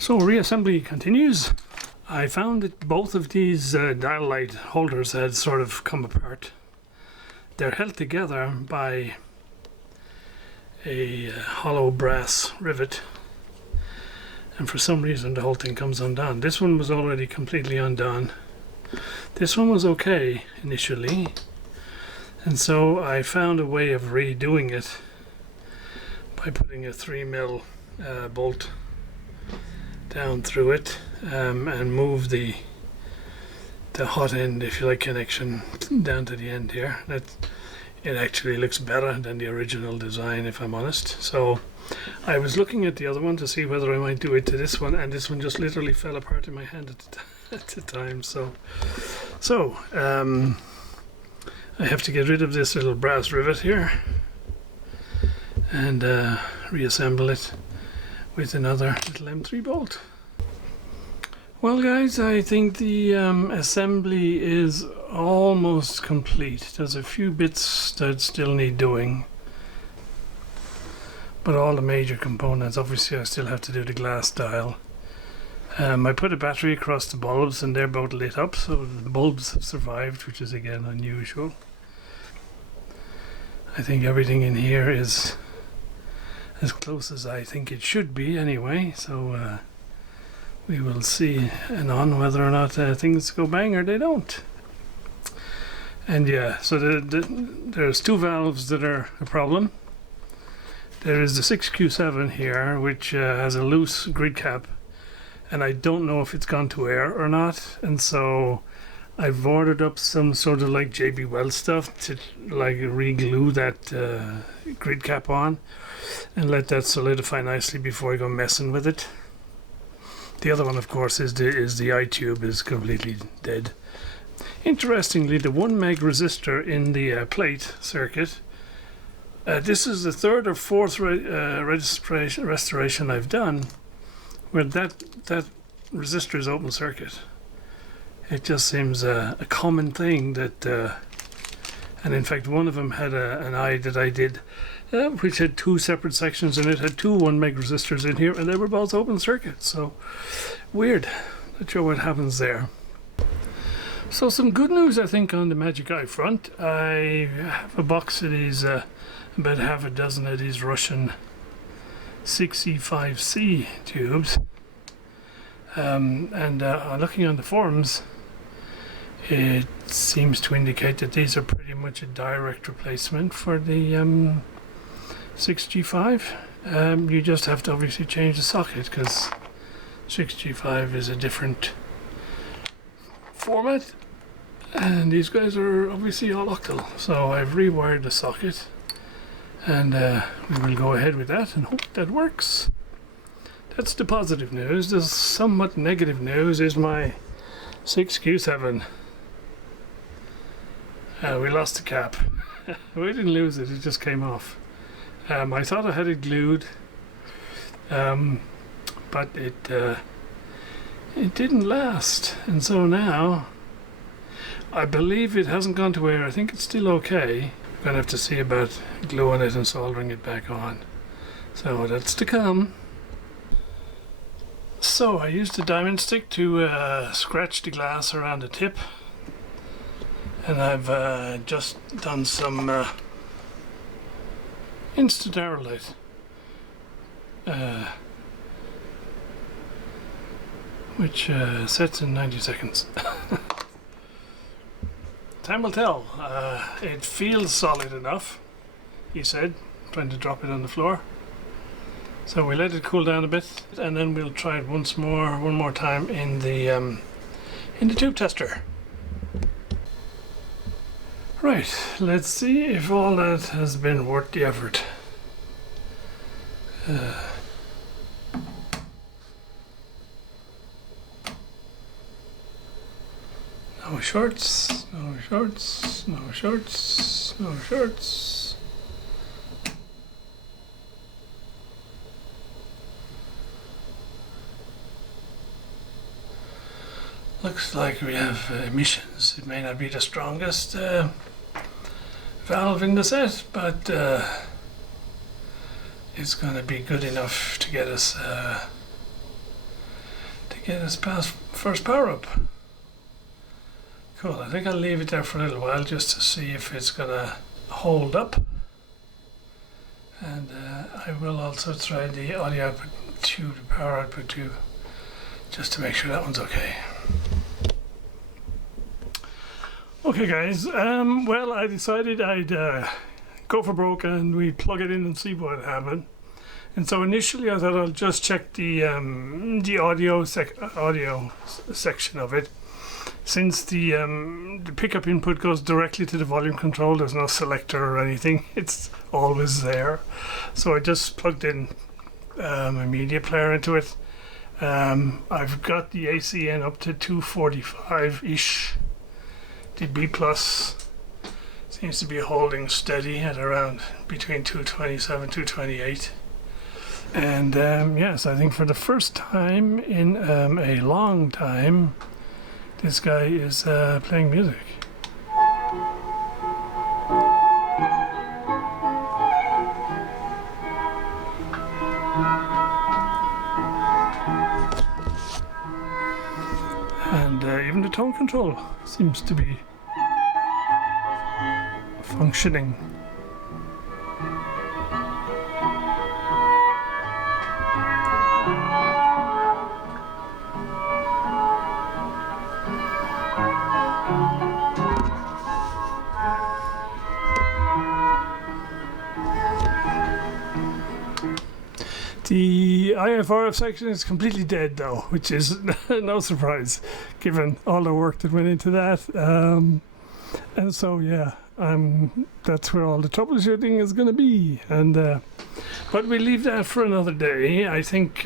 So reassembly continues. I found that both of these dial light holders had sort of come apart. They're held together by a hollow brass rivet, and for some reason the whole thing comes undone. This one was already completely undone. This one was okay initially, and so I found a way of redoing it by putting a 3mm bolt down through it and move the hot end, if you like, connection down to the end here. It actually looks better than the original design, if I'm honest. So I was looking at the other one to see whether I might do it to this one, and this one just literally fell apart in my hand at the time. So I have to get rid of this little brass rivet here and reassemble it with another little M3 bolt. Well guys, I think the assembly is almost complete. There's a few bits that still need doing, but all the major components, obviously I still have to do the glass dial. I put a battery across the bulbs and they're both lit up, so the bulbs have survived, which is again unusual. I think everything in here is as close as I think it should be anyway, so we will see anon whether or not things go bang or they don't. And yeah, so there's two valves that are a problem. There is the 6Q7 here, which has a loose grid cap, and I don't know if it's gone to air or not, and so I've ordered up some sort of like JB Weld stuff to like re-glue that grid cap on and let that solidify nicely before I go messing with it. The other one, of course, is the I-tube is completely dead. Interestingly, the 1 meg resistor in the plate circuit, this is the third or fourth restoration I've done where that resistor is open circuit. It just seems a common thing that, and in fact one of them had an eye that I did, which had two separate sections, and it had two 1 meg resistors in here, and they were both open circuit. So weird. Not sure what happens there. So some good news, I think, on the Magic Eye front. I have a box of these, about half a dozen of these Russian 6E5C tubes, and looking on the forums, it seems to indicate that these are pretty much a direct replacement for the 6G5. You just have to obviously change the socket because 6G5 is a different format, and these guys are obviously all octal. So I've rewired the socket, and we will go ahead with that and hope that works. That's the positive news. The somewhat negative news is my 6Q7. We lost the cap. We didn't lose it, it just came off. I thought I had it glued, but it didn't last, and so now I believe it hasn't gone to air. I think it's still okay. I'm gonna have to see about gluing it and soldering it back on. So that's to come. So I used a diamond stick to scratch the glass around the tip, and I've just done some instant aerolite, which sets in 90 seconds. Time will tell. It feels solid enough, he said, trying to drop it on the floor. So we let it cool down a bit, and then we'll try it one more time in the tube tester. Right, let's see if all that has been worth the effort. No shorts, no shorts, no shorts, no shorts. Looks like we have emissions. It may not be the strongest valve in the set, but it's going to be good enough to get us get us past first power up. Cool, I think I'll leave it there for a little while just to see if it's gonna hold up. And I will also try the audio output tube, the power output tube, just to make sure that one's okay. Okay guys, well I decided I'd go for broke and we'd plug it in and see what happened. And so initially I thought I'll just check the audio section of it. Since the pickup input goes directly to the volume control, there's no selector or anything, it's always there. So I just plugged in a media player into it. I've got the ACN up to 245-ish. The B plus seems to be holding steady at around between 227, 228. And yes, I think for the first time in a long time, this guy is playing music. And even the tone control seems to be functioning. The IFRF section is completely dead though, which is no surprise given all the work that went into that. And so yeah, that's where all the troubleshooting is going to be. And but we leave that for another day. I think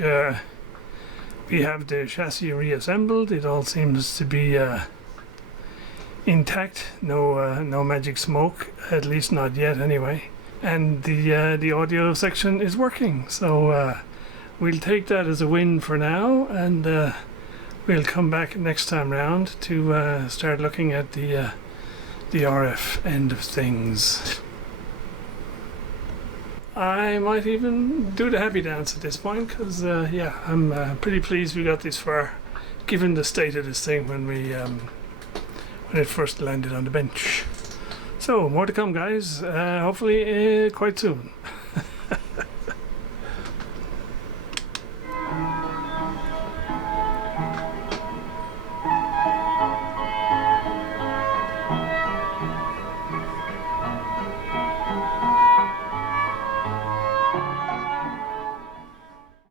we have the chassis reassembled. It all seems to be intact. No magic smoke, at least not yet anyway. And the audio section is working, so we'll take that as a win for now, and we'll come back next time round to start looking at the RF end of things. I might even do the happy dance at this point, because yeah, I'm pretty pleased we got this far, given the state of this thing when it first landed on the bench. So, more to come guys, hopefully quite soon.